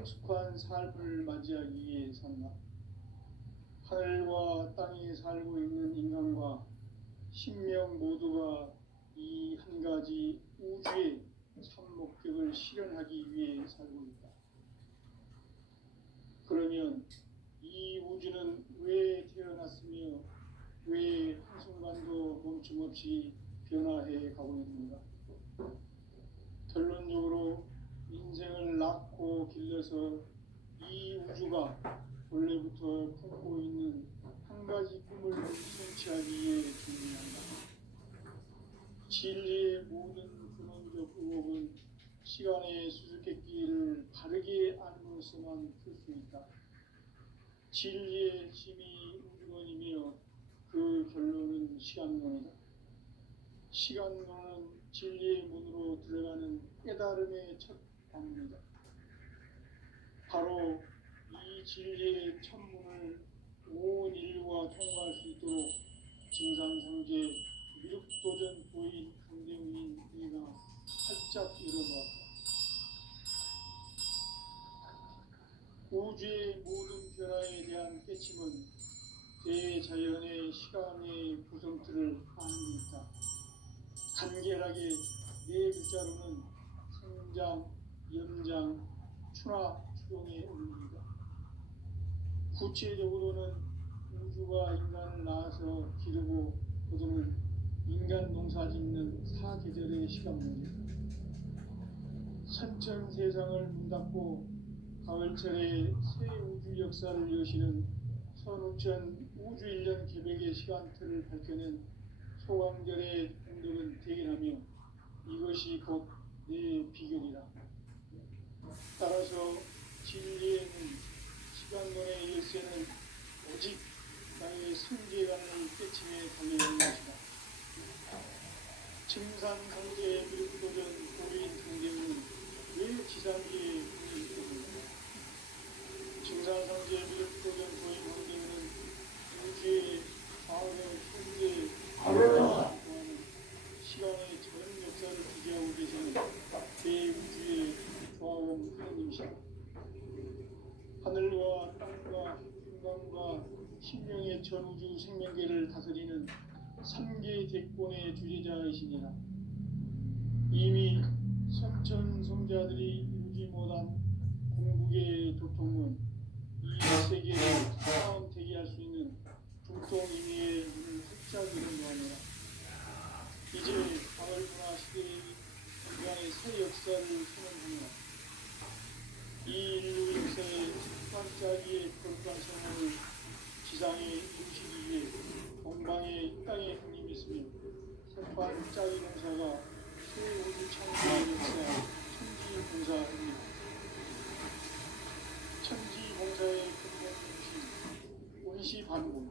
성숙한 삶을 맞이하기 위해 산다. 하늘과 땅에 살고 있는 인간과 신명 모두가 이 한 가지 우주의 참 목적을 실현하기 위해 살고 있다. 그러면 이 우주는 왜 태어났으며 왜 한순간도 멈춤없이 변화해 가고 있는가? 결론적으로 인생을 낳고 길러서 이 우주가 원래부터 품고 있는 한 가지 꿈을 성취하기 위해 준비한다. 진리의 모든 근원적 의혹은 시간의 수수께끼를 바르게 알므로서만 풀 수 있다. 진리의 힘이 우주론이며 그 결론은 시간론이다. 시간론은 진리의 문으로 들어가는 깨달음의 첫 방문이다. 바로 이 진리의 천문을 온 인류가 통과할 수 있도록 증산상제 미륵도전 부인 강대우인 내가 활짝 열어놓았다. 우주의 모든 변화에 대한 깨침은 대자연의 시간의 구성틀을 아는 데 있다. 간결하게 네 글자로는 생장, 연장, 추나 추동의 의미이다. 구체적으로는 우주가 인간을 낳아서 기르고 거두는 인간 농사 짓는 사계절의 시간문이다. 선천 세상을 문닫고 가을철에 새 우주 역사를 여시는 선우천 우주 1년 계백의 시간틀을 밝혀낸 소강절의 공덕은 대견하며 이것이 곧 내 비결이다. 따라서 진리에는 시간론의 열쇠는 오직 나의 성재관을 깨침에 달려있는 것이다. 증산상제의 미륵도전 고인 강대우는 왜 지상기에 있는가? 증산상제의 미륵도전 고인 강대우는 우주의 과거, 현재, 시간의 전 역사를 기재하고 계시는 대우주의 조화원 하나님이시다. 하늘과 땅과 인간과 신명의 전우주 생명계를 다스리는 3개 대권의 주제자이시니라. 이미 선천성자들이 이루지 못한 궁극의 도통은 이 세계에 차가운 대기할 수 있는 중통임의의 문을 활짝 열어놓으니라. 이제 가을 문화 시대의 인간의 새 역사를 선언합니다. 이 인류 역사의 반짝이의 거룩한 성공을 지상에 이루시기 위해 동방의 땅의 형님이시며 새반짝이 농사가 새 우주 창조의 역사 천지봉사입니다. 천지봉사의 근본 정신 원시반본.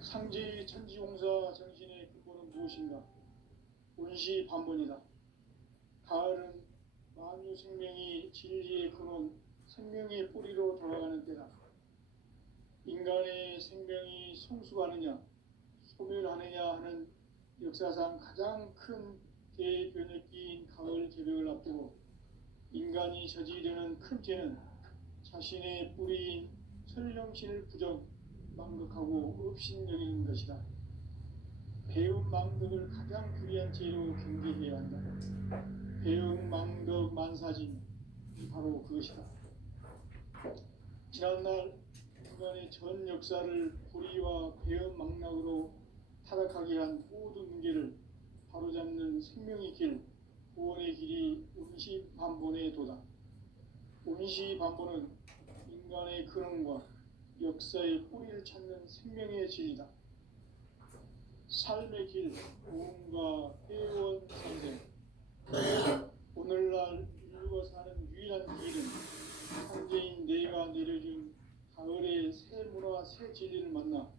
상제의 천지봉사 정신의 근본은 무엇인가? 원시반본이다. 가을은 만유 생명이 진리의 근원, 생명의 뿌리로 돌아가는 때다. 인간의 생명이 성숙하느냐, 소멸하느냐 하는 역사상 가장 큰 대변혁기인 가을 개벽을 앞두고 인간이 저지르는 큰 죄는 자신의 뿌리인 설령신을 부정, 망극하고 업신여기는 것이다. 배움 망덕을 가장 불의한 죄로 경계해야 한다. 배움 망덕 만사진, 바로 그것이다. 지난날 인간의 전 역사를 불의와 배움 망락으로 타락하게 한 모든 문제를 바로잡는 생명의 길, 구원의 길이 원시반본의 도다. 원시반본은 인간의 근원과 역사의 뿌리를 찾는 생명의 진리다. 삶의 길, 고음과 회원 선생. 오늘날 인류가 사는 유일한 길은 상제인 내가 내려준 가을의 새 문화, 새 진리를 만나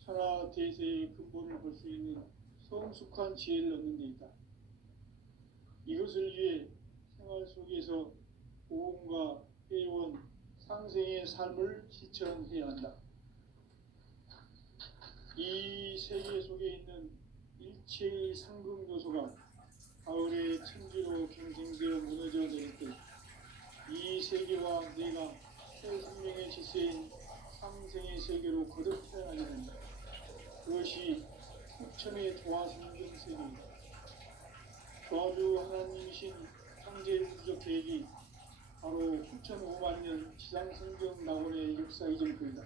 천하 대세의 근본을 볼 수 있는 성숙한 지혜를 얻는 데 있다. 이것을 위해 생활 속에서 고음과 회원, 상생의 삶을 실천해야 한다. 이 세계 속에 있는 일체의 상금 요소가 가을의 천지로 경쟁되어 무너져 내릴 때 이 세계와 내가 새 생명의 질서인 상생의 세계로 거듭 태어나게 된다. 그것이 후천의 조화성경 세계이다. 조화주 하나님이신 창제 우주적 계획이 바로 후천 5만 년 지상성경 낙원의 역사 이전표이다.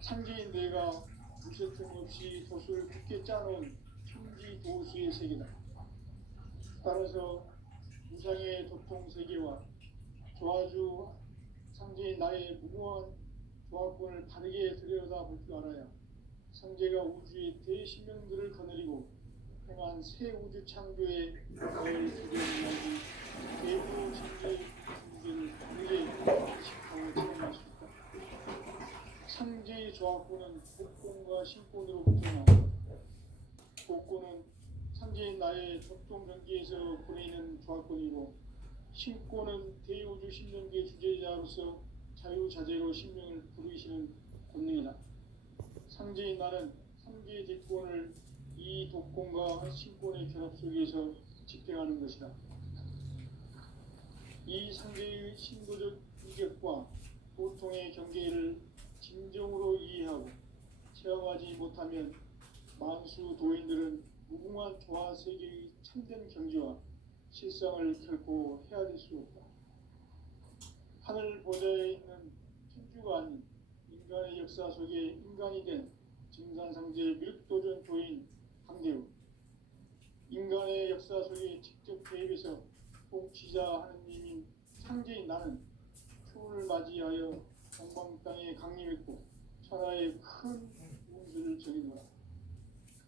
창제인 내가 무쇠틈 없이 도수를 굳게 짜놓은 천지 도수의 세계다. 따라서 무상의 도통 세계와 조화주 창제인 나의 무궁한 조화권을 바르게 들여다볼 줄 알아야 창제가 우주의 대신명들을 거느리고 행한 새 우주 창조의 가을 주변이라는 대부 창조의 문제를 바르게 인식하고 체험할 수 있다. 창제의 조화권은 복권과 신권으로부터 나온다. 복권은 창제인 나의 적동 경기에서 보내는 조화권이고, 신권은 대우주 신명계 주제자로서 자유자재로 신명을 부르시는 권능이다. 창제인 나는 3개의 대권을 이 독권과 신권의 결합 속에서 집행하는 것이다. 이 상대의 신도적 인격과 보통의 경계를 진정으로 이해하고 체험하지 못하면 만수 도인들은 무궁한 조화 세계의 참된 경지와 실상을 결코 헤아릴 수 없다. 하늘 보좌에 있는 천주가 아닌 인간의 역사 속에 인간이 된 증산상제 밀도전 도인 강대우, 인간의 역사 속에 직접 개입해서 통치자 하느님인 창제인 나는 추운을 맞이하여 동방 땅에 강림했고 천하의 큰 운수를 정해놓아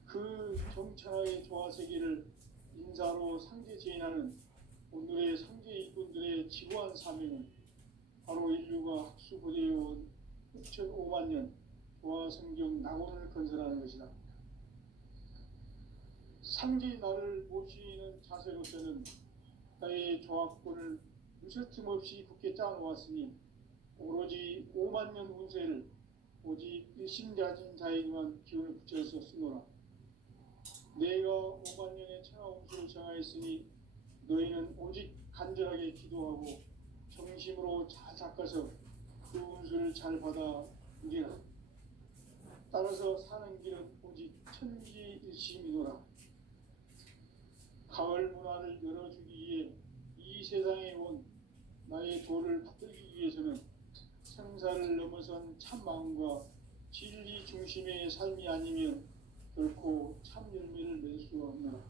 그 정천하의 조화세계를 인사로 상제 제인하는 오늘의 상제 일꾼들의 지구한 사명은 바로 인류가 학수고대해온 6,5만 년 조화성경 낙원을 건설하는 것이다. 상제의 나를 모시는 자세로서는 나의 조화권을 무쇠틈 없이 굳게 짜놓았으니 오로지 5만 년 운세를 오직 일심가진 자에게만 기운을 붙여서 쓰노라. 내가 5만 년의 천하 운수를 정하였으니 너희는 오직 간절하게 기도하고 정심으로 잘 닦아서 그 운수를 잘 받아 누리라. 따라서 사는 길은 오직 천지일심이노라. 가을 문화를 열어주기 위해 이 세상에 온 나의 도를 받들기 위해서는 생사를 넘어선 참 마음과 진리 중심의 삶이 아니면 결코 참 열매를 맺을 수 없노라.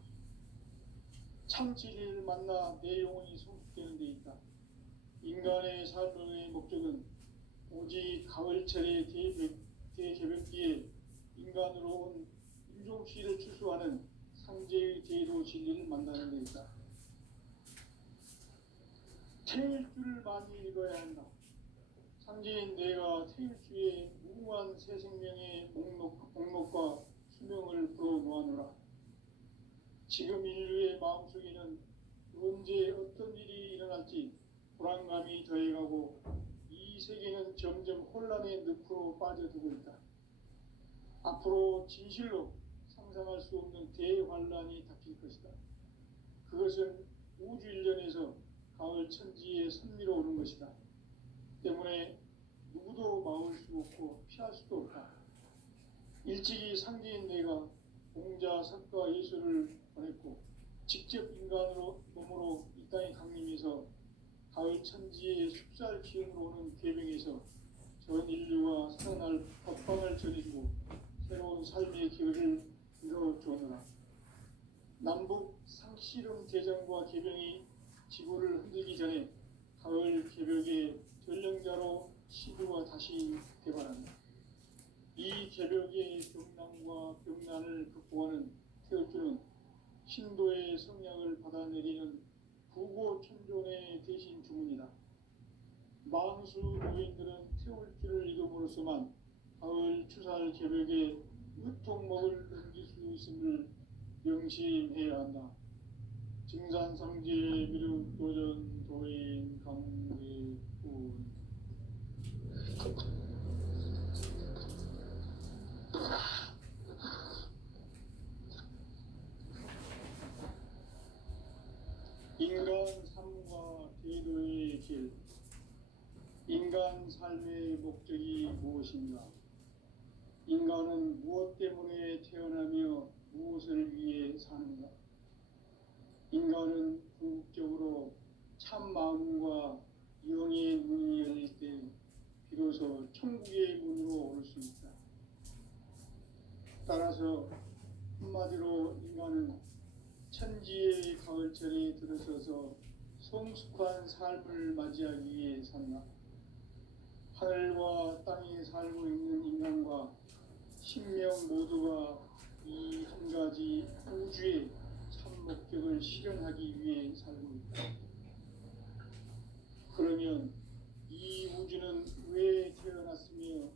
참 진리를 만나 내 영혼이 성숙되는 데 있다. 인간의 삶의 목적은 오직 가을철의 대개벽기에 인간으로 온 인종시를 추수하는 상제의 제도 진리를 만나는 데 있다. 태일주를 많이 읽어야 한다. 상제인 내가 태일주의 무궁한 새 생명의 목록과 수명을 풀어놓아노라. 지금 인류의 마음속에는 언제 어떤 일이 일어날지 불안감이 더해가고 이 세계는 점점 혼란의 늪으로 빠져들고 있다. 앞으로 진실로 상상할 수 없는 대환란이 닥칠 것이다. 그것은 우주 일련에서 가을 천지에 선미로 오는 것이다. 때문에 누구도 막을 수 없고 피할 수도 없다. 일찍이 상제인 내가 공자, 석가, 예수를 보냈고 직접 인간으로 몸으로 이 땅에 강림해서 가을 천지의 숲살 기운으로 오는 궤병에서 전 인류가 살아날 법방을 전해주고 새로운 삶의 길을 이뤄주었노라. 남북 상씨름 대장과 개병이 지구를 흔들기 전에 가을 개벽의 전령자로 시부가 다시 개발한다. 이 개벽의 병난과 병난을 극복하는 태울주는 신도의 성량을 받아내리는 부고천존의 대신 주문이다. 만수 노인들은 태울주를 이름으로서만 가을 추살 개벽에 으통먹을 넘길 수 있음을 명심해야 한다. 증산상제 미륵도전 도인 강대군. 인간 삶과 제도의 길. 인간 삶의 목적이 무엇인가? 인간은 무엇 때문에 태어나며 무엇을 위해 사는가? 인간은 궁극적으로 참 마음과 영의 문이 열릴 때 비로소 천국의 문으로 오를 수 있다. 따라서 한마디로 인간은 천지의 가을철에 들어서서 성숙한 삶을 맞이하기 위해 산다. 하늘과 땅에 살고 있는 인간과 신명 모두가 이 한 가지 우주의 참 목적을 실현하기 위해 살고 있다. 그러면 이 우주는 왜 태어났으며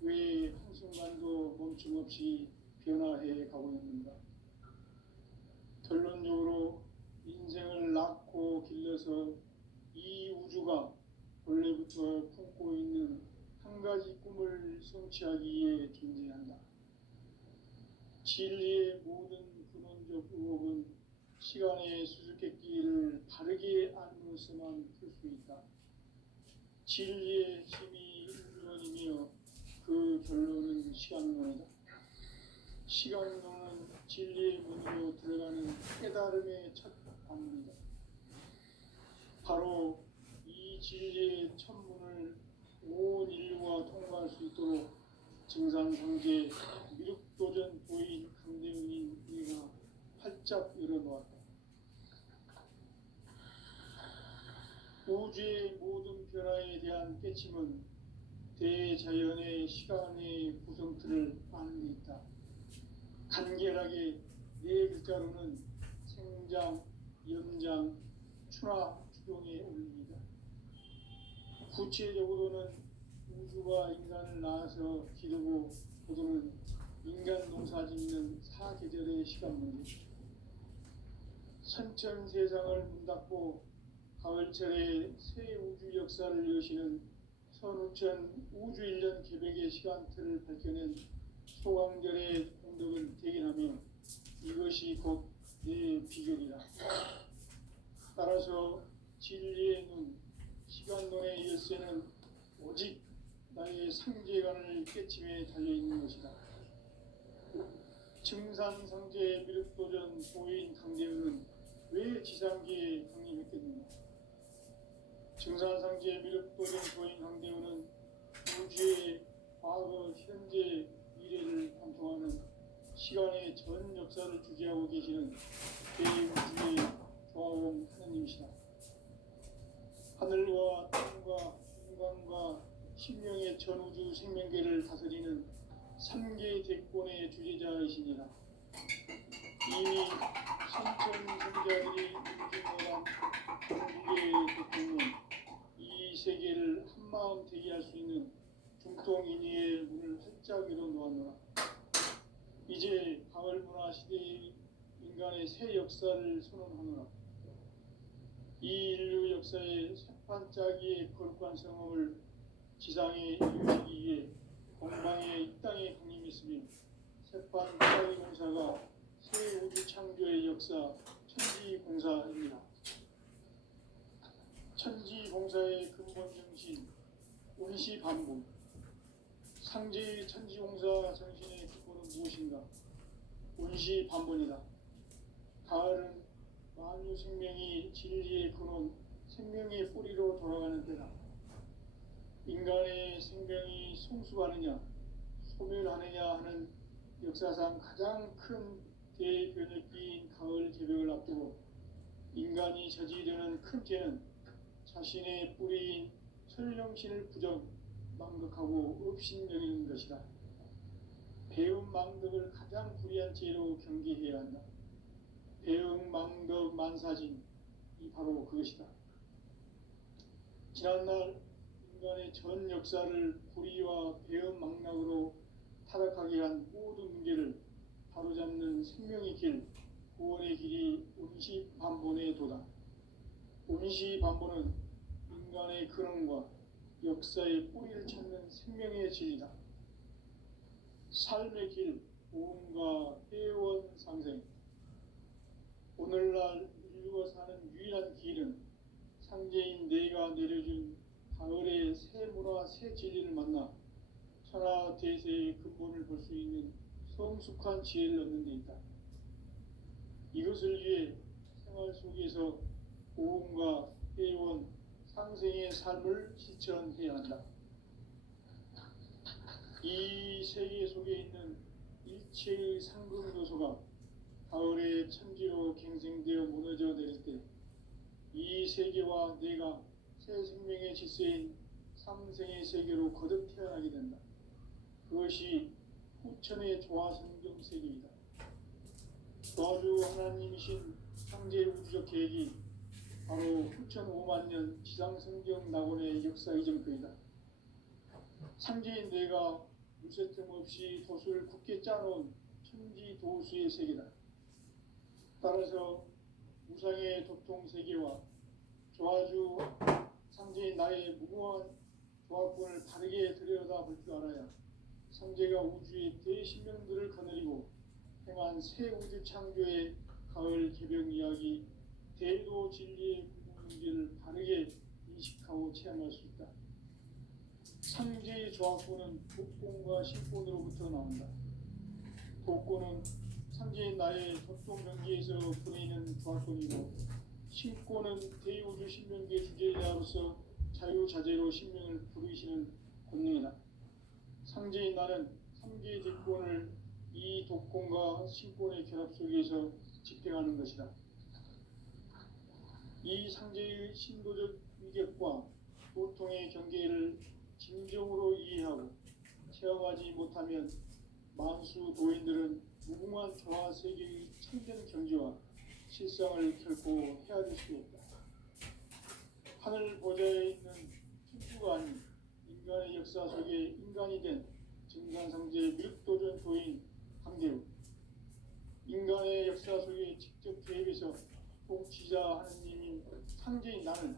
왜 한순간도 멈춤 없이 변화해 가고 있는가? 결론적으로 인생을 낳고 길러서 이 우주가 원래부터 품고 있는 한 가지 꿈을 성취하기 위해 존재한다. 진리의 모든 근원적 의혹은 시간의 수수께끼를 바르게 알면서만 풀 수 있다. 진리의 힘이 우주론이며 그 결론은 시간론이다. 시간론은 진리의 문으로 들어가는 깨달음의 첫 방문이다. 바로 이 진리의 천문을 온 인류가 통과할 수 있도록 증산상제 미륵도전 도인 강대웅인 우리가 활짝 열어놓았다. 우주의 모든 변화에 대한 깨침은 대자연의 시간의 구성틀을 아는 데 있다. 간결하게 네 글자로는 생장, 연장, 추나 추동에 올립니다. 구체적으로는 우주가 인간을 낳아서 기르고 거두는 인간 농사 짓는 사계절의 시간 문제. 선천 세상을 문 닫고 가을철에 새 우주 역사를 여시는 선우천 우주 1년 계백의 시간틀을 밝혀낸 소강절의 공덕은 대견하며 이것이 곧 내 비결이다. 따라서 진리의 눈, 시간론의 열쇠는 오직 나의 상제관을 깨침에 달려있는 것이다. 증산상제 미륵도전 도인 강대웅은 왜 지상계에 강림했겠는가? 증산상제 미륵도전 도인 강대웅은 우주의 과거, 현재, 미래를 관통하는 시간의 전 역사를 주재하고 계시는 대우주의 조화원 하느님이시다. 하늘과 땅과 인간과 신명의 전우주 생명계를 다스리는 3개 대권의 주재자이시니라. 이미 선천성자들이 인증한 전국의 대통령, 이 세계를 한마음 되게 할 수 있는 중통인의의 문을 활짝 열어놓았노라. 이제 가을 문화 시대의 인간의 새 역사를 선언하노라. 이 인류 역사의 새판짜기의 거룩한 성업을 지상에 이루기 위해 공방에 이 땅에 강림했으며 새판짜기 공사가 새 우주 창조의 역사 천지공사입니다. 천지공사의 근본 정신 운시반복. 상제의 천지공사 정신의 근본은 무엇인가? 운시반복이다. 가을은 만유 생명이 진리의 근원, 생명의 뿌리로 돌아가는 때다. 인간의 생명이 성숙하느냐, 소멸하느냐 하는 역사상 가장 큰 대변혁기인 가을 개벽을 앞두고 인간이 저지르는 큰 죄는 자신의 뿌리인 설령신을 망각하고 업신여기는 것이다. 배움 망덕을 가장 불의한 죄로 경계해야 한다. 배움 망덕 만사진, 이 바로 그것이다. 지난날 인간의 전 역사를 불의와 배움 망락으로 타락하게 한 모든 문제를 바로잡는 생명의 길, 구원의 길이 운시반본의 도다. 운시반본은 인간의 근원과 역사의 뿌리를 찾는 생명의 진리다. 삶의 길, 보험과 회원 상생. 오늘날 인류가 사는 유일한 길은 상제인 내가 내려준 가을의 새 문화 새 진리를 만나 천하 대세의 근본을 볼 수 있는 성숙한 지혜를 얻는 데 있다. 이것을 위해 생활 속에서 고음과 회원, 상생의 삶을 실천해야 한다. 이 세계 속에 있는 일체의 상금 요소가 가을의 천지로 갱생되어 무너져 내릴 때 이 세계와 내가 새 생명의 질서인 상생의 세계로 거듭 태어나게 된다. 그것이 후천의 조화성경 세계이다. 조화주 하나님이신 창제 우주적 계획이 바로 후천 5만 년 지상성경 낙원의 역사 이전거이다. 창제인 내가 무쇠틈 없이 도수를 굳게 짜놓은 천지 도수의 세계다. 따라서 우상의 도통세계와 조화주 상제인 나의 무궁한 조합권을 바르게 들여다볼 줄 알아야 상제가 우주의 대신명들을 거느리고 행한 새 우주 창조의 가을 개벽 이야기 대도 진리의 궁극 문제를 바르게 인식하고 체험할 수 있다. 상제의 조합권은 독권과 신권으로부터 나온다. 독권은 상제인 나의 도통 경계에서 보내는 조합권이고 신권은 대우주 신명계 주제자로서 자유자재로 신명을 부르시는 권능이다. 상제인 나는 3개의 대권을 이 독권과 신권의 결합 속에서 집행하는 것이다. 이 상제의 신도적 위격과 도통의 경계를 진정으로 이해하고 체험하지 못하면 만수 도인들은 무궁한 조화 세계의 참된 경지와 실상을 결코 헤아릴 수 없다. 하늘 보좌에 있는 천주가 아닌 인간의 역사 속에 인간이 된 증산상제 밀도전 도인 강대우, 인간의 역사 속에 직접 개입해서 통치자 하느님인 상제인 나는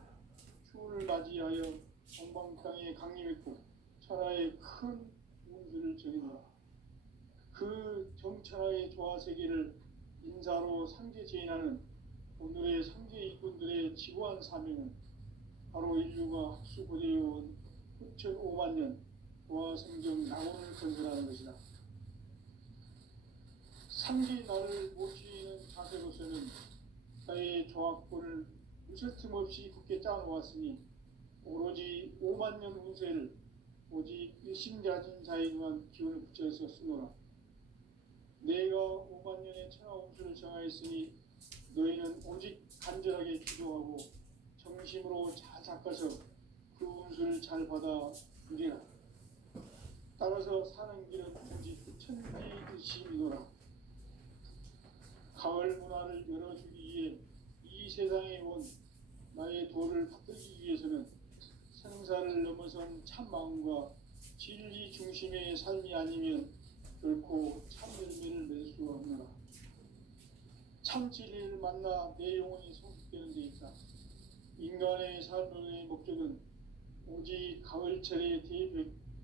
추운을 맞이하여 동방 땅에 강림했고 천하의 큰 운수를 전했노라. 그 정천하의 조화 세계를 인사로 상제 제인하는 오늘의 상제 일꾼들의 지구한 사명은 바로 인류가 학수고대해온 후천 5만 년 조화 성경 낙원을 건설하는 것이다. 상제의 나를 모시는 자세로서는 나의 조합권을 무쇠틈 없이 굳게 짜놓았으니 오로지 5만 년 운세를 오직 일심자진 자에 대한 기운을 붙여서 쓰노라. 내가 5만 년의 천하 운수를 정하였으니 너희는 오직 간절하게 기도하고 정심으로 잘 닦아서 그 운수를 잘 받아 누리라. 따라서 사는 길은 오직 천지의심이노라. 가을 문화를 열어주기 위해 이 세상에 온 나의 도를 받들기 위해서는 생사를 넘어선 참마음과 진리 중심의 삶이 아니면 결코 참 열매를 맺을 수가 없노라. 참 진리를 만나 내 영혼이 성숙되는 데 있다. 인간의 삶의 목적은 오직 가을철의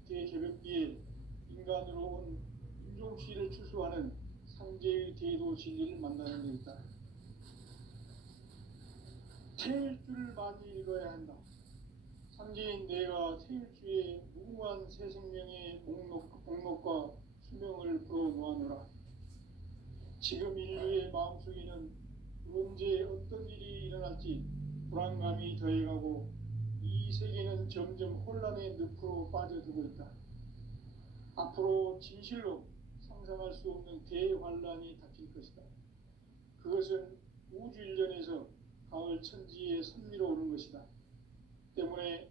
대개벽기에 인간으로 온 인종시를 추수하는 상제의 대도 진리를 만나는 데 있다. 태일주를 많이 읽어야 한다. 상제인 내가 태일주의 무궁한 새 생명의 목록과 수명을 불어놓아노라. 지금 인류의 마음속에는 언제 어떤 일이 일어날지 불안감이 더해가고 이 세계는 점점 혼란의 늪으로 빠져들고 있다. 앞으로 진실로 상상할 수 없는 대환란이 닥칠 것이다. 그것은 우주 일련에서 가을 천지의 선미로 오는 것이다. 때문에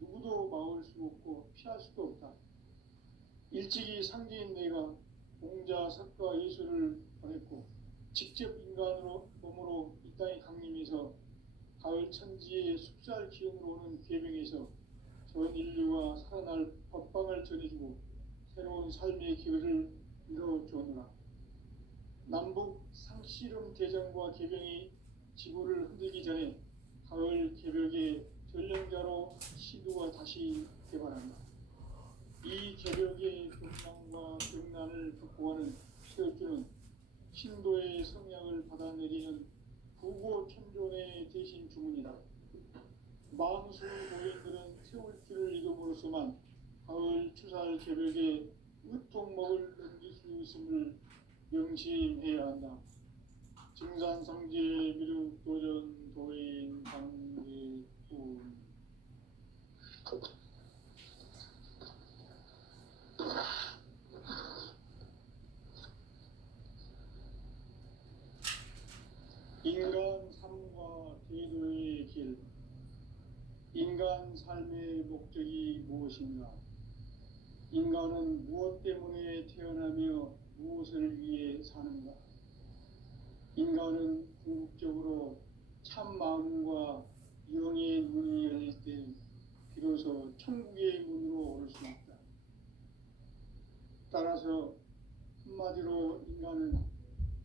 누구도 막을 수 없고 피할 수도 없다. 일찍이 상제인 내가 공자, 석가, 예수를 보냈고 직접 인간으로 몸으로 이 땅에 강림해서 가을 천지의 숲살 기운으로 오는 괴명에서 전 인류가 살아날 법방을 전해주고 새로운 삶의 기회를 이뤄주었노라. 남북 상씨름 대전과 개병이 지구를 흔들기 전에 가을 개벽의 전령자로 시두가 다시 개발한다. 이 개벽의 경랑과 경난을 극복하는 세우주는 신도의 성향을 받아내리는 부고 천존의 대신 주문이다. 만수 노인들은 세월길을 잃음으로써만 가을 추살 개벽에 으통먹을 넘길 수 있음을 명심해야 한다. 증산상제 미륵 도전 도인 강계훈. 인간 삶과 대도의 길. 인간 삶의 목적이 무엇인가? 인간은 무엇 때문에 태어나며 무엇을 위해 사는가? 인간은 궁극적으로 참 마음과 영의 문이 열릴 때 비로소 천국의 문으로 오를 수 있다. 따라서 한마디로 인간은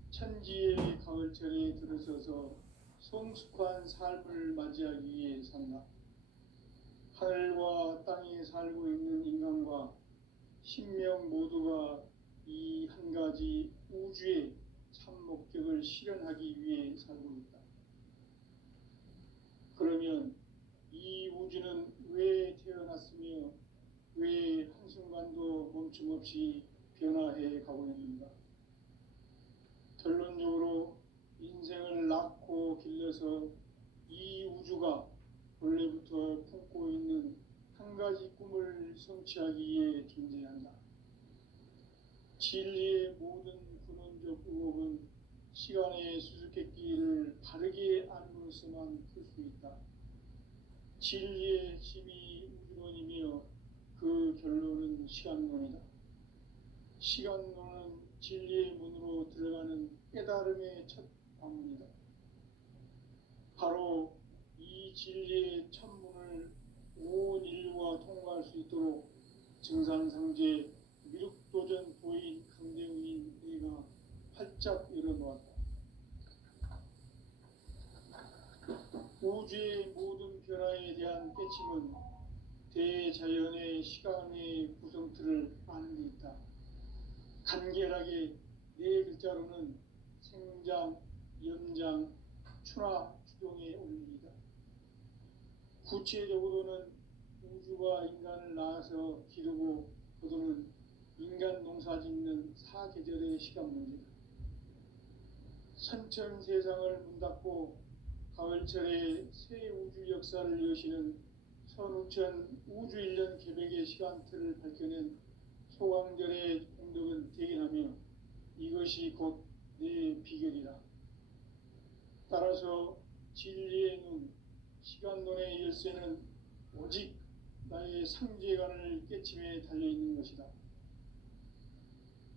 천지의 가을철에 들어서서 성숙한 삶을 맞이하기 위해 산다. 하늘과 땅에 살고 있는 인간과 신명 모두가 이 한 가지 우주의 참 목적을 실현하기 위해 살고 있다. 그러면 이 우주는 왜 태어났으며 왜 한순간도 멈춤없이 변화해 가고 있는가? 결론적으로 인생을 낳고 길러서 이 우주가 원래부터 품고 있는 한 가지 꿈을 성취하기 위해 존재한다. 진리의 모든 근원적 의혹은 시간의 수수께끼를 바르게 알므로서만 풀 수 있다. 진리의 핵심이 우주론이며 그 결론은 시간론이다. 시간론은 진리의 문으로 들어가는 깨달음의 첫 방문이다. 바로 이 진리의 천문을 온 인류가 통과할 수 있도록 증산상제 미륵도전 도인 강대우인 내가 활짝 열어놓았다. 우주의 모든 변화에 대한 깨침은 대자연의 시간의 구성틀을 아는 데 있다. 간결하게 네 글자로는 생장, 연장, 추락, 추동의 원리이다. 구체적으로는 우주가 인간을 낳아서 기르고 거두는 인간 농사 짓는 사계절의 시간 문제다. 선천 세상을 문 닫고 가을철에 새 우주 역사를 여시는 선우천 우주 1년 개백의 시간틀을 밝혀낸 소강절의 공덕은 대견하며 이것이 곧 내 비결이라. 따라서 진리의 눈, 시간론의 열쇠는 오직 나의 상제관을 깨침에 달려있는 것이다.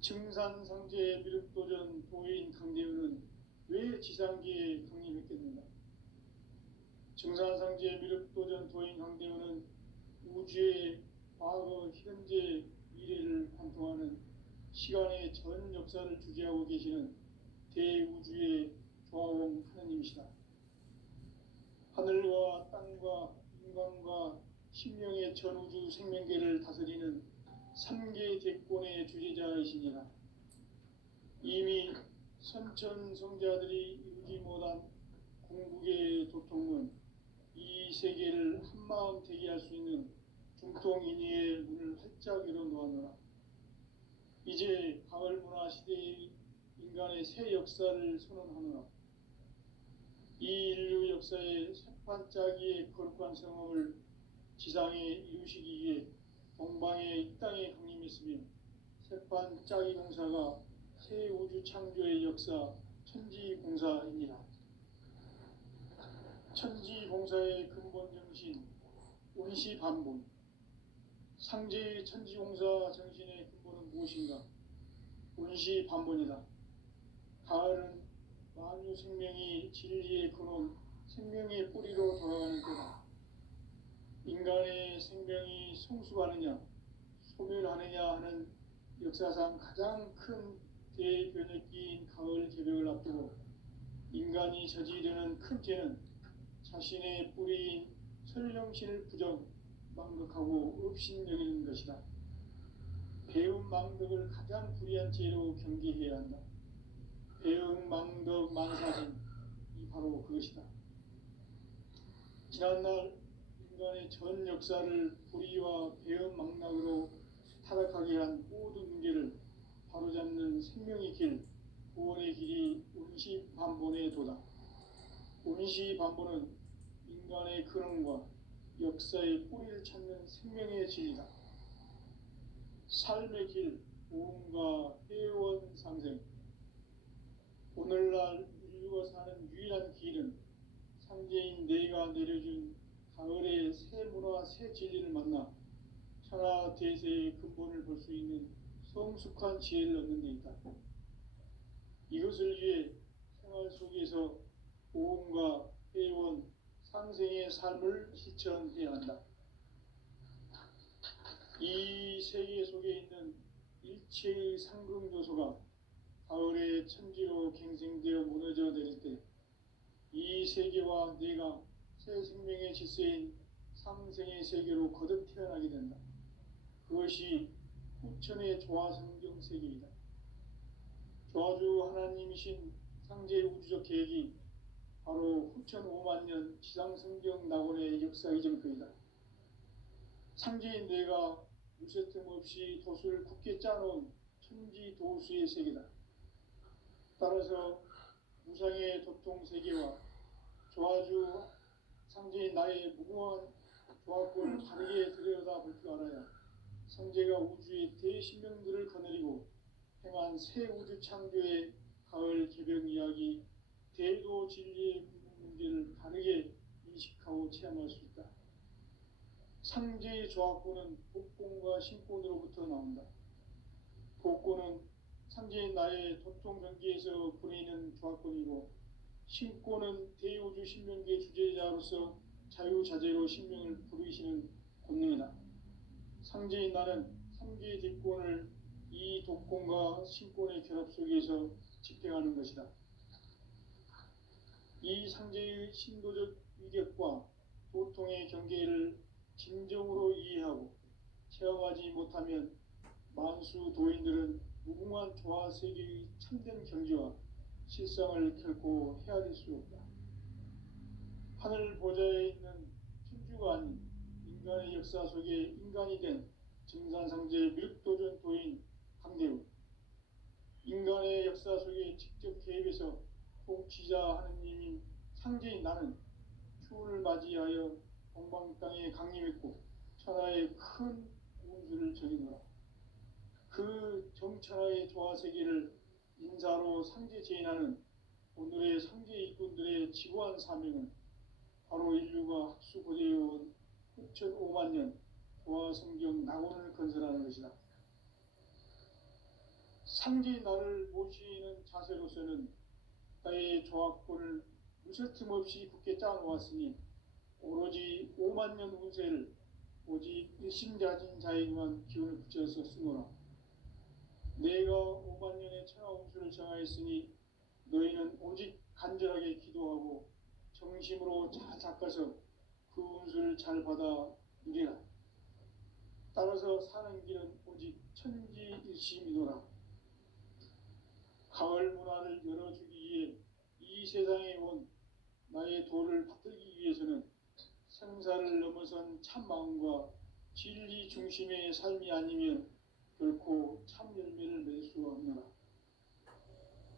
증산상제 미륵도전 도인 강대우는 왜 지상계에 강림했겠는가? 증산상제 미륵도전 도인 강대우는 우주의 과거, 현재, 미래를 관통하는 시간의 전 역사를 주재하고 계시는 대우주의 조화원 하느님이시다. 하늘과 땅과 인간과 신명의 전우주 생명계를 다스리는 3개 대권의 주재자이시니라. 이미 선천성자들이 이루지 못한 궁극의 도통은 이 세계를 한마음 되게 할 수 있는 중통인의의 문을 활짝 열어놓았노라. 이제 가을 문화 시대의 인간의 새 역사를 선언하노라. 이 인류 역사의 새판짜기의 거룩한 성험을 지상에 이루시기 위해 동방의 이 땅에 강림했으며 새판짜기 공사가 새 우주 창조의 역사 천지공사입니다. 천지공사의 근본 정신 운시반본. 상제의 천지공사 정신의 근본은 무엇인가? 운시반본이다. 가을은 만유 생명이 진리의 근원, 생명의 뿌리로 돌아가는 때다. 인간의 생명이 성숙하느냐, 소멸하느냐 하는 역사상 가장 큰 대변혁기인 가을 개벽을 앞두고 인간이 저지르는 큰 죄는 자신의 뿌리인 설령신을 부정, 망덕하고 업신여기는 것이다. 배움 망덕을 가장 불의한 죄로 경계해야 한다. 배움 망덕 만사진, 이 바로 그것이다. 지난날 인간의 전 역사를 불의와 배은망락으로 타락하게 한 모든 문제를 바로잡는 생명의 길, 구원의 길이 운시반본에 도다. 운시반본은 인간의 근원과 역사의 뿌리를 찾는 생명의 진리다. 삶의 길, 보험과 회원 상생. 오늘날 인류가 사는 유일한 길은 상제인 내가 내려준 가을의 새 문화 새 진리를 만나 천하 대세의 근본을 볼 수 있는 성숙한 지혜를 얻는 데 있다. 이것을 위해 생활 속에서 보험과 회원, 상생의 삶을 실천해야 한다. 이 세계 속에 있는 일체의 상금 요소가 가을의 천지로 갱생되어 무너져 내릴 때 이 세계와 내가 새 생명의 질서인 상생의 세계로 거듭 태어나게 된다. 그것이 후천의 조화성경 세계이다. 조화주 하나님이신 상제의 우주적 계획이 바로 후천 5만 년 지상성경 낙원의 역사 이정표이다. 상제인 내가 무쇠 틈 없이 돛을 굳게 짜놓은 천지 도수의 세계다. 따라서 무상의 도통 세계와 조화주 상제인 나의 무궁한 조화권을 다르게 들여다볼 줄 알아야 상제가 우주의 대신명들을 거느리고 행한 새 우주 창조의 가을 개벽 이야기, 대도 진리의 문제를 다르게 인식하고 체험할 수 있다. 상제의 조화권은 복권과 신권으로부터 나온다. 복권은 상제인 나의 도통 전기에서 보내는 조화권이고, 신권은 대우주 신명계 주제자로서 자유자재로 신명을 부르시는 권능이다. 상제인 나는 3개의 뒷권을 이 독권과 신권의 결합 속에서 집행하는 것이다. 이 상제의 신도적 위격과 도통의 경계를 진정으로 이해하고 체험하지 못하면 만수 도인들은 무궁한 조화 세계의 참된 경지와 실상을 결코 헤아릴 수 없다. 하늘 보좌에 있는 천주가 아닌 인간의 역사 속에 인간이 된 증산상제 밀도전 도인 강대우, 인간의 역사 속에 직접 개입해서 통치자 하느님인 상제인 나는 추운을 맞이하여 동방 땅에 강림했고 천하의 큰 운수를 적이노라. 그 정천하의 조화세계를 인사로 상제 제인하는 오늘의 상제 일꾼들의 지고한 사명은 바로 인류가 학수고대해온 6,5만 년 조화성경 낙원을 건설하는 것이다. 상제인 나를 모시는 자세로서는 나의 조화권을 무쇠 틈 없이 굳게 짜놓았으니 오로지 5만 년 운세를 오직 일심자진 자에게만 기운을 붙여서 쓰노라. 내가 5만 년의 천하 운수를 정하였으니 너희는 오직 간절하게 기도하고 정심으로 잘 닦아서 그 운수를 잘 받아 누리라. 따라서 사는 길은 오직 천지일심이노라. 가을 문화를 열어주기 위해 이 세상에 온 나의 도를 받들기 위해서는 생사를 넘어선 참마음과 진리 중심의 삶이 아니면 결코 참 열매를 맺을 수가 없노라.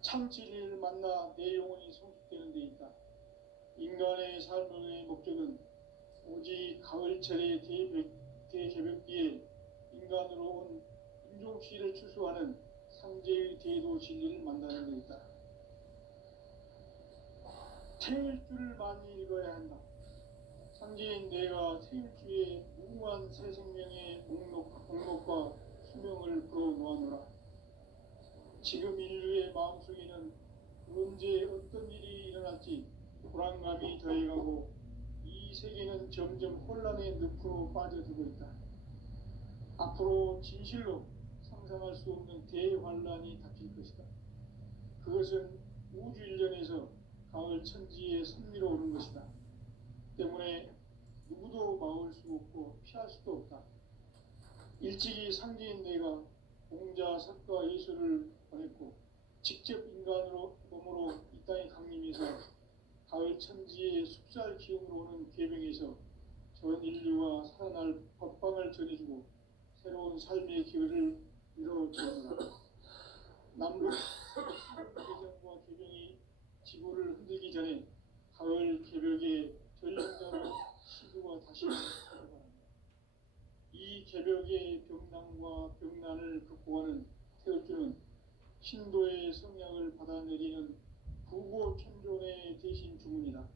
참 진리를 만나 내 영혼이 성숙되는 데 있다. 인간의 삶의 목적은 오직 가을철의 대개벽기에 인간으로 온 인종시를 추수하는 상제의 대도 진리를 만나는 데 있다. 태일주를 많이 읽어야 한다. 상제인 내가 태일주의 무궁한 새 생명의 목록과 수명을 풀어놓아노라. 지금 인류의 마음속에는 언제 어떤 일이 일어날지 불안감이 더해가고 이 세계는 점점 혼란의 늪으로 빠져들고 있다. 앞으로 진실로 상상할 수 없는 대환란이 닥칠 것이다. 그것은 우주 일련에서 가을 천지의 섭리로 오는 것이다. 때문에 누구도 막을 수 없고 피할 수도 없다. 일찍이 상제인 내가 공자, 석가, 예수를 보냈고 직접 인간으로 몸으로 이 땅에 강림해서 가을 천지의 숲살 기운으로 오는 계명에서 전 인류가 살아날 법방을 전해주고 새로운 삶의 기회를 이뤄주느라 남북 개정과 개병이 지구를 흔들기 전에 가을 개벽의 전령자로 시구가 다시 일어납니다. 이 개벽의 병난과 병난을 극복하는 태극기는 신도의 성약을 받아내리는 부고천존의 대신 주문이다.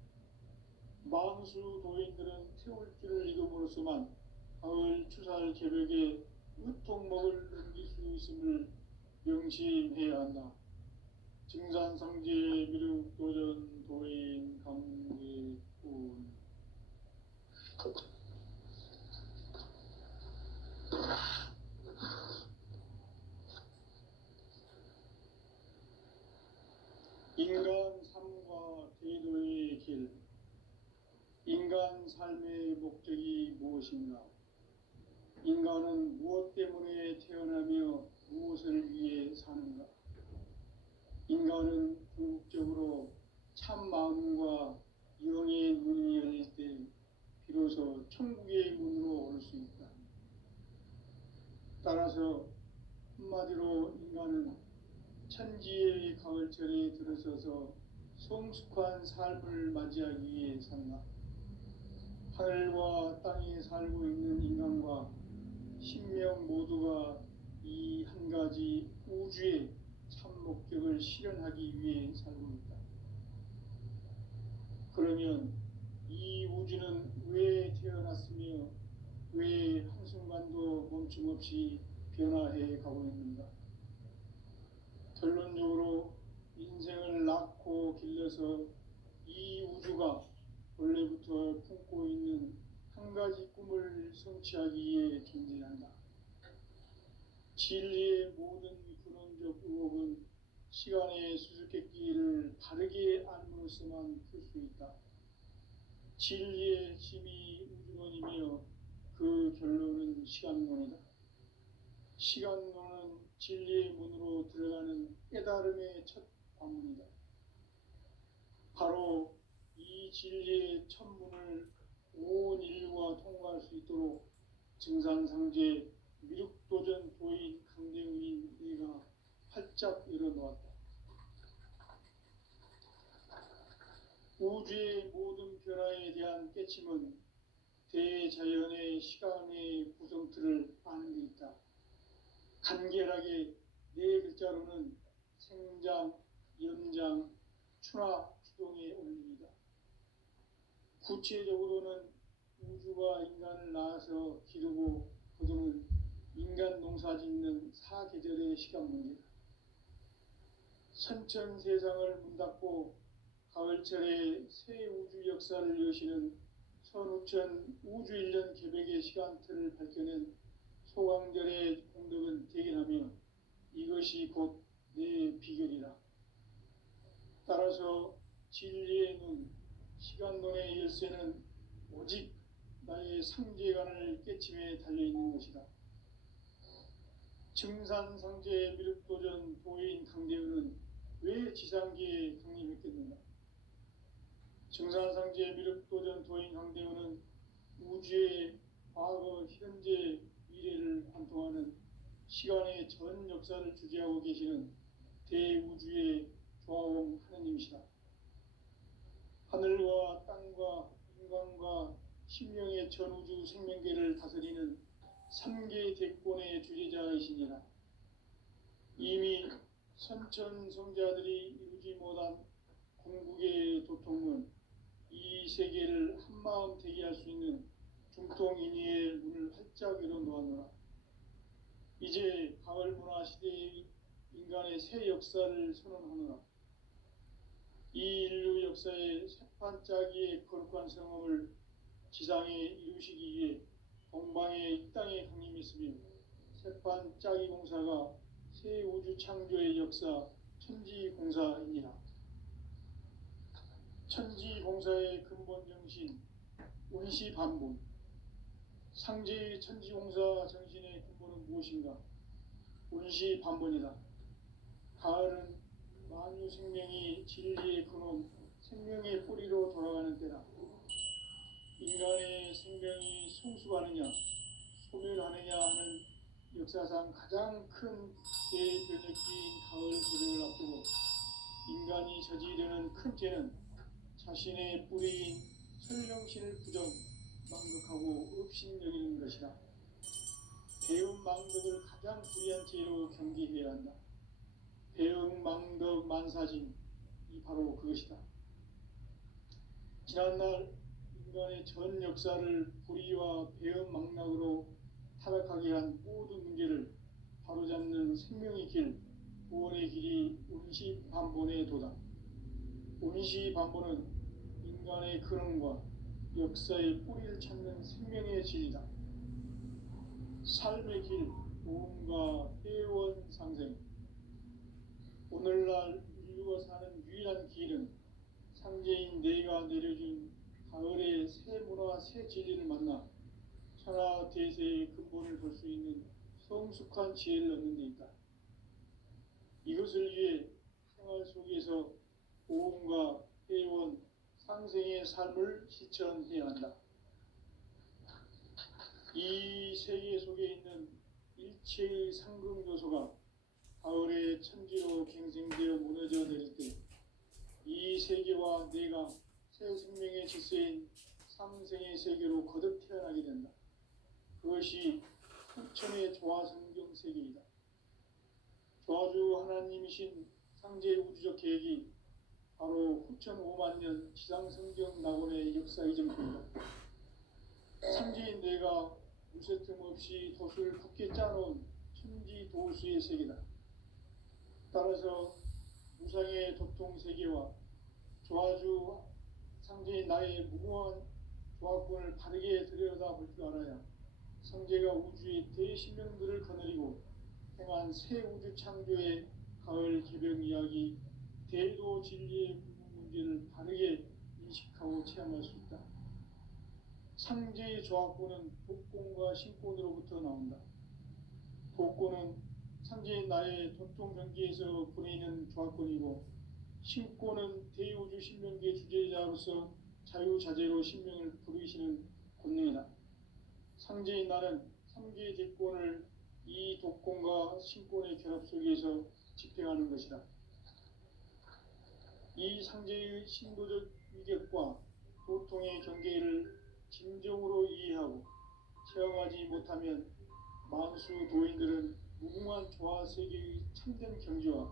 망수 도인들은 태울길을 이름으로서만 가을 추살 개벽의 으통목을 넘길 수 있음을 명심해야 한다. 증산상제 미륵도전 도인 강계군 인간 삶과 대도의 길. 인간 삶의 목적이 무엇인가? 인간은 무엇 때문에 태어나며 무엇을 위해 사는가? 인간은 궁극적으로 참 마음과 영의 문이 열릴 때 비로소 천국의 문으로 올 수 있다. 따라서 한마디로 인간은 천지의 가을철에 들어서서 성숙한 삶을 맞이하기 위해 산다. 하늘과 땅에 살고 있는 인간과 신명 모두가 이 한 가지 우주의 참 목적을 실현하기 위해 살고 있다. 그러면 이 우주는 왜 태어났으며 왜 한순간도 멈춤없이 변화해 가고 있는가? 결론적으로 인생을 낳고 길러서 이 우주가 원래부터 품고 있는 한 가지 꿈을 성취하기 위해 존재한다. 진리의 모든 근원적 의혹은 시간의 수수께끼를 바르게 알므로써만 풀 수 있다. 진리의 핵심이 우주론이며 그 결론은 시간론이다. 시간론은 진리의 문으로 들어가는 깨달음의 첫 관문이다. 바로 이 진리의 첫 문을 온 인류가 통과할 수 있도록 증산상제 미륵도전 도인 강대훈인 내가 활짝 열어놓았다. 우주의 모든 변화에 대한 깨침은 대자연의 시간의 구성틀을 아는 데 있다. 간결하게 네 글자로는 생장, 연장, 추나 추동의 원리이다. 구체적으로는 우주가 인간을 낳아서 기르고 거두는 인간 농사 짓는 사계절의 시간 문제다. 선천 세상을 문닫고 가을철에 새 우주 역사를 여시는 선우천 우주 1년 개벽의 시간틀을 밝혀낸 소강절의 공덕은 대견하며 이것이 곧 내 비결이라. 따라서 진리의 눈, 시간론의 열쇠는 오직 나의 상제관을 깨침에 달려있는 것이다. 증산상제 미륵도전 도인 강대훈은 왜 지상계에 강림했겠는가? 증산상제 미륵도전 도인 강대훈은 우주의 과거, 현재, 미래를 관통하는 시간의 전 역사를 주재하고 계시는 대우주의 조화원 하느님이시다. 하늘과 땅과 인간과 신명의 전우주 생명계를 다스리는 3개 대권의 주재자이시니라. 이미 선천성자들이 이루지 못한 궁극의 도통은 이 세계를 한마음 되게 할 수 있는 중통인의의 문을 활짝 열어놓았노라. 이제 가을 문화 시대의 인간의 새 역사를 선언하노라. 이 인류 역사의 새판짜기의 거룩한 성험을 지상에 이루시기 위해 동방의 이 땅에 강림했으며 새판짜기 공사가 새 우주 창조의 역사 천지공사입니다. 천지공사의 근본 정신 운시반본. 상제의 천지공사 정신의 근본은 무엇인가? 운시반본이다. 가을은 만유 생명이 진리의 근원, 생명의 뿌리로 돌아가는 때다. 인간의 생명이 성숙하느냐 소멸하느냐 하는 역사상 가장 큰 대변혁기인 가을 개벽을 앞두고 인간이 저지르는 큰 죄는 자신의 뿌리인 설령신을 부정 망극하고 업신여기는 것이다. 배움 망덕을 가장 불의한 죄로 경계해야 한다. 배움 망덕 만사진 이 바로 그것이다. 지난날 인간의 전 역사를 불의와 배움 망락으로 타락하게 한 모든 문제를 바로잡는 생명의 길, 구원의 길이 운시반본의 도다. 운시반본은 인간의 근원과 역사의 뿌리를 찾는 생명의 진리다. 삶의 길, 보험과 회원 상생. 오늘날 인류가 사는 유일한 길은 상제인 내가 내려준 가을의 새 문화, 새 진리를 만나 천하 대세의 근본을 볼 수 있는 성숙한 지혜를 얻는 데 있다. 이것을 위해 생활 속에서 보험과 회원, 상생의 삶을 실천해야 한다. 이 세계 속에 있는 일체의 상금 요소가 가을의 천지로 갱생되어 무너져 내릴 때 이 세계와 내가 새 생명의 질서인 상생의 세계로 거듭 태어나게 된다. 그것이 후천의 조화성경 세계이다. 조화주 하나님이신 상제의 우주적 계획이 바로 후천 5만 년 지상성경 낙원의 역사 이전입니다. 상제인 내가 무쇠틈 없이 돛을 굳게 짜놓은 천지 도수의 세계다. 따라서 무상의 도통 세계와 조화주 상제인 나의 무궁한 조화권을 바르게 들여다볼 줄 알아야 성제가 우주의 대신명들을 거느리고 행한 새 우주 창조의 가을 개벽 이야기, 대도 진리의 구분 문제를 바르게 인식하고 체험할 수 있다. 상제의 조화권은 복권과 신권으로부터 나온다. 복권은 상제인 나의 도통 경계에서 보내는 조화권이고, 신권은 대우주 신명계 주제자로서 자유자재로 신명을 부르시는 권능이다. 상제인 나는 3개의 대권을 이 독권과 신권의 결합 속에서 집행하는 것이다. 이 상제의 신도적 위격과 도통의 경계를 진정으로 이해하고 체험하지 못하면 만수 도인들은 무궁한 조화 세계의 참된 경지와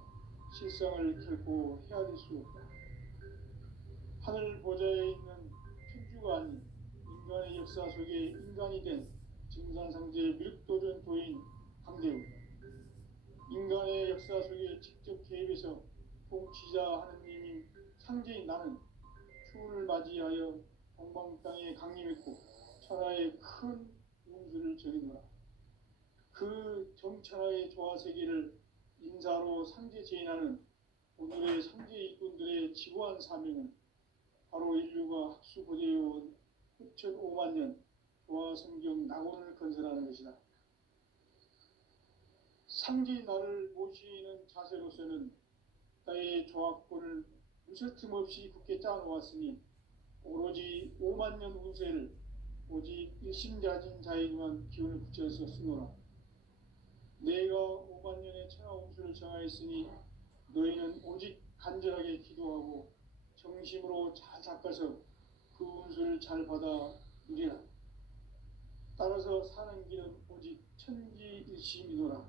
실상을 결코 헤아릴 수 없다. 하늘 보좌에 있는 천주가 아닌 인간의 역사 속에 인간이 된 증산상제의 밀도전 도인 강대우, 인간의 역사 속에 직접 개입해서 통치자 하느님인 상제인 나는 추운을 맞이하여 동방 땅에 강림했고 천하의 큰 운수를 전해노라. 그 정천하의 조화세계를 인사로 상제 제인하는 오늘의 상제 일꾼들의 지고한 사명은 바로 인류가 학수고대해온 후천 5만 년 조화성경 낙원을 건설하는 것이다. 상제인 나를 모시는 자세로서는 나의 조화권을 무쇠틈 없이 굳게 짜놓았으니 오로지 5만 년 운세를 오직 일심자진 자에게만 기운을 붙여서 쓰노라. 내가 5만 년의 천하 운수를 정하였으니 너희는 오직 간절하게 기도하고 정심으로 잘 닦아서 그 운수를 잘 받아 누리라. 따라서 사는 길은 오직 천지일심이노라.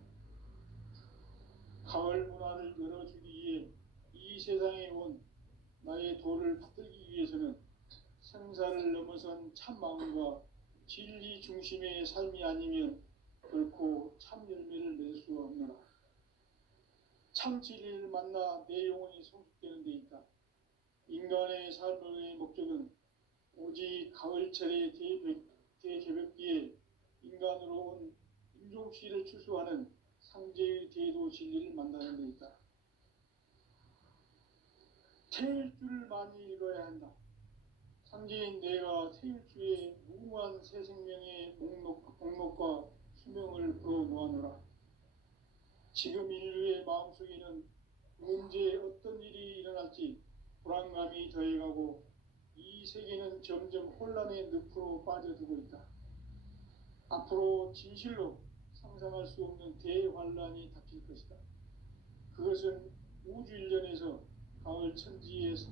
가을 문화를 열어주기 위해 이 세상에 온 나의 도를 받들기 위해서는 생사를 넘어선 참 마음과 진리 중심의 삶이 아니면 결코 참 열매를 맺을 수 없노라. 참 진리를 만나 내 영혼이 성숙되는 데 있다. 인간의 삶의 목적은 오직 가을철의 대개벽기에 인간으로 온 인종씨를 추수하는 상제의 대도 진리를 만나는 데 있다. 태일주를 많이 읽어야 한다. 상제인 내가 태일주의 무궁한 새 생명의 목록과 수명을 풀어 놓아노라. 지금 인류의 마음속에는 언제 어떤 일이 일어날지 불안감이 더해가고 이 세계는 점점 혼란의 늪으로 빠져들고 있다. 앞으로 진실로 상상할 수 없는 대환란이 닥칠 것이다. 그것은 우주 일련에서 가을 천지의